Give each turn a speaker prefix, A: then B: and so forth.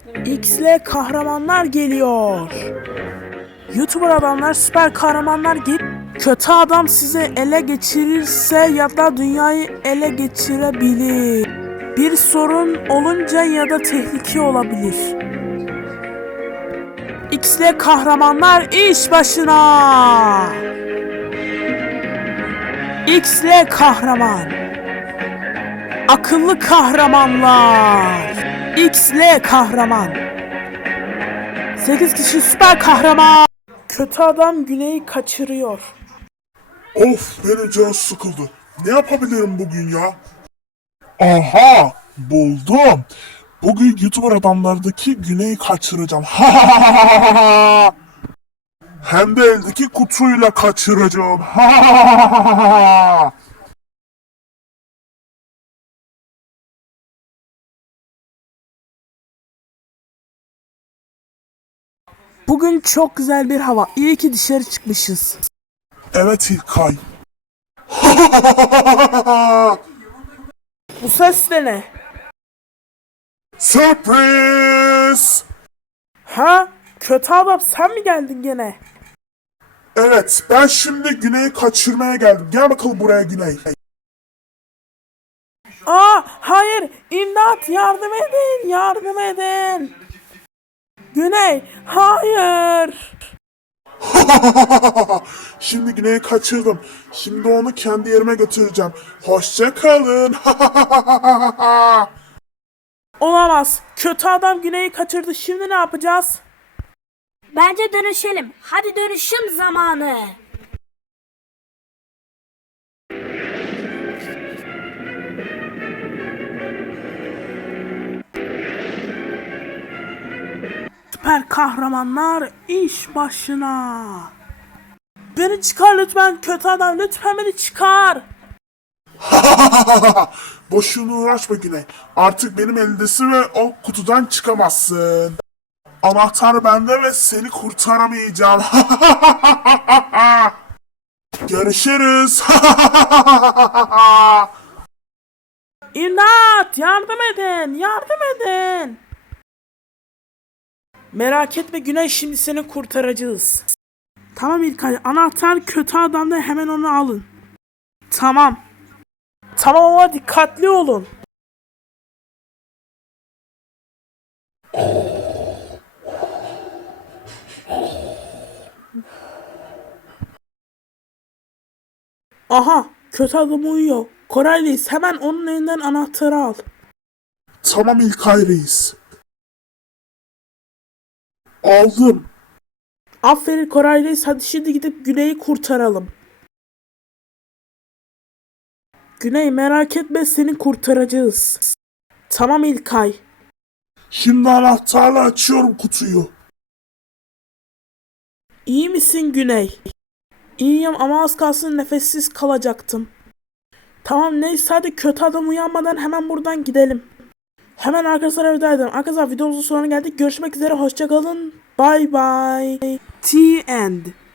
A: X'le kahramanlar geliyor. YouTuber adamlar, süper kahramanlar gelip kötü adam sizi ele geçirirse ya da dünyayı ele geçirebilir. Bir sorun olunca ya da tehlike olabilir. X'le kahramanlar iş başına. X'le kahraman. Akıllı kahramanlar. X'le kahraman. 8 kişi süper kahraman. Kötü adam Güney'i kaçırıyor.
B: Of, benim canım sıkıldı. Ne yapabilirim bugün ya? Aha, buldum. Bugün YouTuber adamlardaki Güney'i kaçıracağım. Hem de eldeki kutuyla kaçıracağım.
A: Bugün çok güzel bir hava. İyi ki dışarı çıkmışız.
B: Evet İlkay.
A: Bu ses de ne?
B: Sürpriz!
A: Ha? Kötü adam sen mi geldin gene?
B: Evet, ben şimdi Güney'i kaçırmaya geldim. Gel bakalım buraya Güney.
A: Aa, hayır, imdat, yardım edin, yardım edin. Güney, hayır.
B: Şimdi Güney'i kaçırdım. Şimdi onu kendi yerime götüreceğim. Hoşça kalın.
A: Olamaz. Kötü adam Güney'i kaçırdı. Şimdi ne yapacağız?
C: Bence dönüşelim. Hadi dönüşüm zamanı.
A: Süper kahramanlar iş başına. Beni çıkar lütfen kötü adam. Lütfen beni çıkar.
B: Boşuna uğraşma Güney. Artık benim elindesin ve o kutudan çıkamazsın. Anahtar bende ve seni kurtaramayacağım. Görüşürüz.
A: İmdat! Yardım edin! Yardım edin! Merak etme Güney, şimdi seni kurtaracağız. Tamam İlkay, anahtar kötü adamda, hemen onu alın. Tamam. Tamam ama dikkatli olun. Aha, kötü adam uyuyor. Koray Reis, hemen onun elinden anahtarı al.
B: Tamam İlkay Reis. Aldım.
A: Aferin Koray Reis, hadi şimdi gidip Güney'i kurtaralım. Güney merak etme, seni kurtaracağız. Tamam İlkay.
B: Şimdi anahtarla açıyorum kutuyu.
A: İyi misin Güney? İyiyim ama az kalsın nefessiz kalacaktım. Tamam neyse, hadi kötü adam uyanmadan hemen buradan gidelim. Hemen arkadaşlar veda edelim. Arkadaşlar videomuzun sonuna geldik. Görüşmek üzere, hoşçakalın. Bye bye. The end.